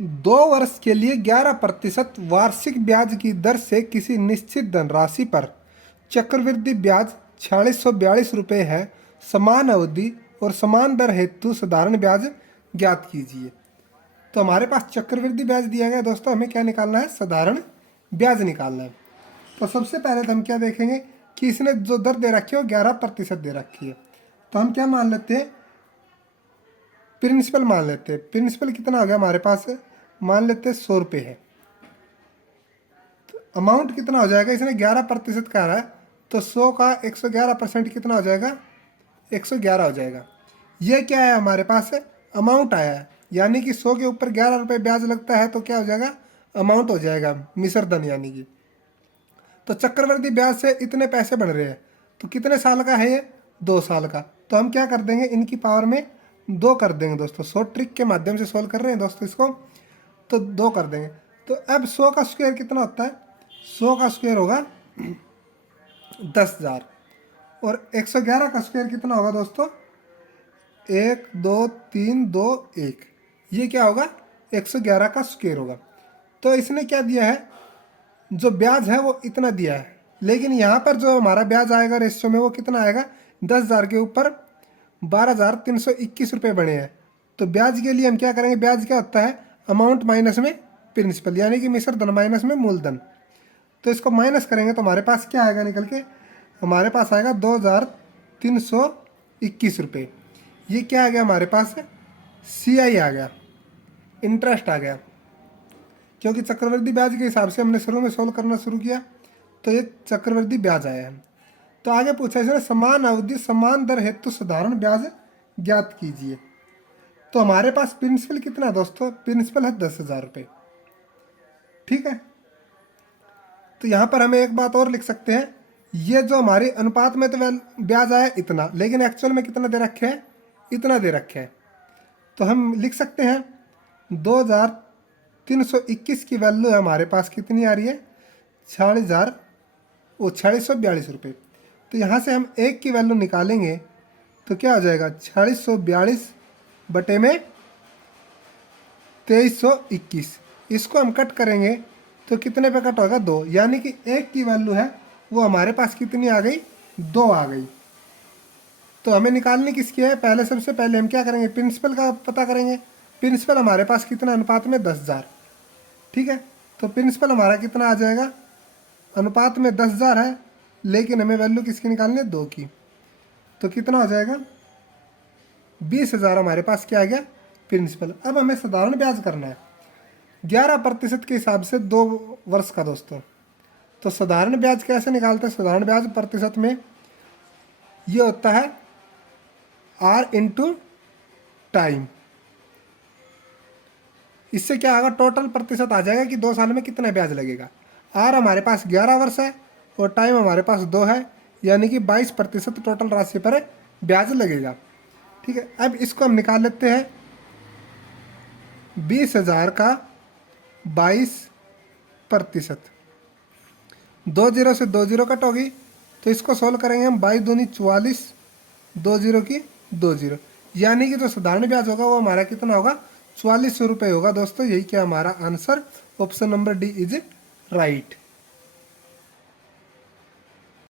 2 वर्ष के लिए 11% वार्षिक ब्याज की दर से किसी निश्चित धनराशि पर चक्रवृद्धि ब्याज 4642 है। समान अवधि और समान दर हेतु साधारण ब्याज ज्ञात कीजिए। तो हमारे पास चक्रवृद्धि ब्याज दिया गया दोस्तों, हमें क्या निकालना है? साधारण ब्याज निकालना है। तो सबसे पहले तो हम क्या देखेंगे कि इसने जो दर दे रखी है वो 11% दे रखी है। तो हम क्या मान लेते हैं? प्रिंसिपल मान लेते हैं। प्रिंसिपल कितना हो गया हमारे पास? मान लेते हैं 100 रुपये है। तो अमाउंट कितना हो जाएगा? इसने 11% कहा है, तो 100 का 111% कितना हो जाएगा? 111 हो जाएगा। ये क्या है हमारे पास? अमाउंट आया है, यानी कि 100 के ऊपर 11 रुपये ब्याज लगता है तो क्या हो जाएगा? अमाउंट हो जाएगा, मिश्र धन यानी कि। तो चक्रवृद्धि ब्याज से इतने पैसे बन रहे हैं, तो कितने साल का है ये? 2 साल का। तो हम क्या कर देंगे? इनकी पावर में 2 कर देंगे दोस्तों। शॉर्ट ट्रिक के माध्यम से सोल्व कर रहे हैं दोस्तों इसको, तो 2 कर देंगे। तो अब 100 का स्क्वायर कितना होता है? 100 का स्क्वायर होगा 10,000 और 111 का स्क्वायर कितना होगा दोस्तों? 1 2 3 2 1, ये क्या होगा? 111 का स्क्वायर होगा। तो इसने क्या दिया है? जो ब्याज है वो इतना दिया है, लेकिन यहाँ पर जो हमारा ब्याज आएगा रेशियो में वो कितना आएगा? 10,000 के ऊपर 12,321 रुपये बने हैं। तो ब्याज के लिए हम क्या करेंगे? ब्याज क्या होता है? अमाउंट माइनस में प्रिंसिपल, यानी कि मिश्र धन माइनस में मूलधन। तो इसको माइनस करेंगे तो हमारे पास क्या आएगा निकल के? हमारे पास आएगा 2,321 रुपये। ये क्या आ गया हमारे पास? CI आ गया, इंटरेस्ट आ गया, क्योंकि चक्रवृद्धि ब्याज के हिसाब से हमने शुरू में सोल्व करना शुरू किया, तो ये चक्रवृद्धि ब्याज आया है। तो आगे पूछा इसने समान अवधि समान दर हेतु साधारण ब्याज ज्ञात कीजिए। तो हमारे पास प्रिंसिपल कितना है दोस्तों? प्रिंसिपल है 10,000 रुपये। ठीक है, तो यहाँ पर हमें एक बात और लिख सकते हैं, ये जो हमारी अनुपात में तो ब्याज आया इतना, लेकिन एक्चुअल में कितना दे रखे हैं? इतना दे रखे हैं। तो हम लिख सकते हैं 2,321 की वैल्यू है हमारे पास, कितनी आ रही है? 4642 रुपये। तो यहाँ से हम 1 की वैल्यू निकालेंगे तो क्या हो जाएगा? 4642 बटे में 2321। इसको हम कट करेंगे तो कितने पे कट होगा? 2, यानी कि 1 की वैल्यू है वो हमारे पास कितनी आ गई? 2 आ गई। तो हमें निकालनी किसकी है? पहले सबसे पहले हम क्या करेंगे? प्रिंसिपल का पता करेंगे। प्रिंसिपल हमारे पास कितना अनुपात में? 10,000। ठीक है, तो प्रिंसिपल हमारा कितना आ जाएगा? अनुपात में 10,000 है, लेकिन हमें वैल्यू किसकी निकालनी है? 2 की। तो कितना हो जाएगा? 20,000 हमारे पास क्या आ गया? प्रिंसिपल। अब हमें साधारण ब्याज करना है 11% के हिसाब से 2 वर्ष का दोस्तों। तो साधारण ब्याज कैसे निकालते हैं? साधारण ब्याज प्रतिशत में ये होता है R इंटू टाइम। इससे क्या होगा? टोटल प्रतिशत आ जाएगा कि 2 साल में कितना ब्याज लगेगा। R हमारे पास 11 वर्ष है और टाइम हमारे पास 2 है, यानी कि 22% टोटल राशि पर ब्याज लगेगा। ठीक है, अब इसको हम निकाल लेते हैं। 20,000 का 22%, 2 जीरो से 2 जीरो कट होगी, तो इसको सोल्व करेंगे हम। 22 दूनी 44, 2 जीरो की 2 जीरो, यानी कि जो साधारण ब्याज होगा वो हमारा कितना होगा? 4400 रुपये होगा दोस्तों। यही क्या हमारा answer? Option number D is right.